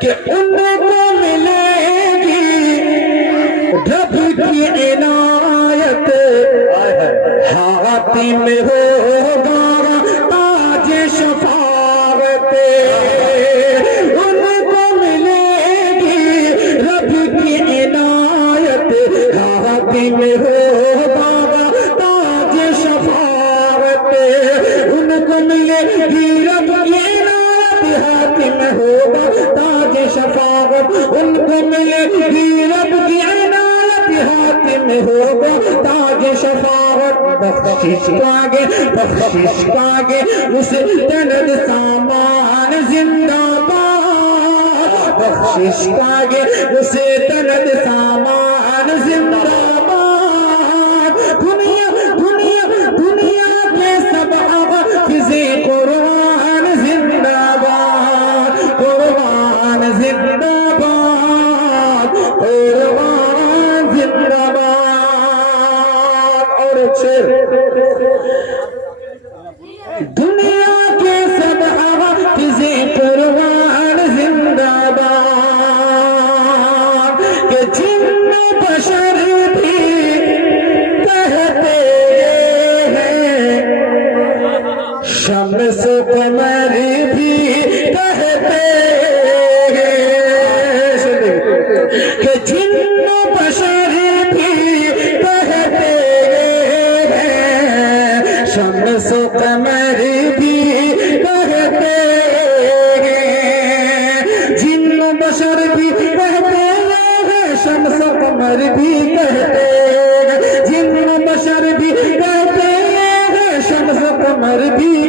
کہ ان کو ملے گی رب کی عنایت، حاتم ہوگا تاج شفاعت، ان کو ملے گی رب کی عنایت، حاتم ہوگا تاج شفاعت، ان کو ملے گی رب کی عنایت، حاتم ہوگا تاج شفاعت، ان کو ملے گی رب کی عنایت، حاتم ہوگا تاج شفاعت، بخشش پاگے بخشش پاگے مستند سامان زندہ باد، بخشش پاگے مستند سامان زندہ باد، دنیا دنیا دنیا کے سب حافظ قرآن زندہ باد، قرآن زندہ باد، قرآن زندہ باد۔ اور ایک شعر، دنیا کے سب حافظ قرآن زندہ باد، کہ جن بشر بھی کہتے ہیں، شمس و قمر بھی کہتے ہیں، کہ جن بشر بھی کہتے ہیں، شمس و قمر بھی کہتے ہیں، جن بشر بھی کہتے ہیں، شمس و قمر بھی کہتے ہیں، جن بشر بھی کہتے ہیں، شمس و قمر بھی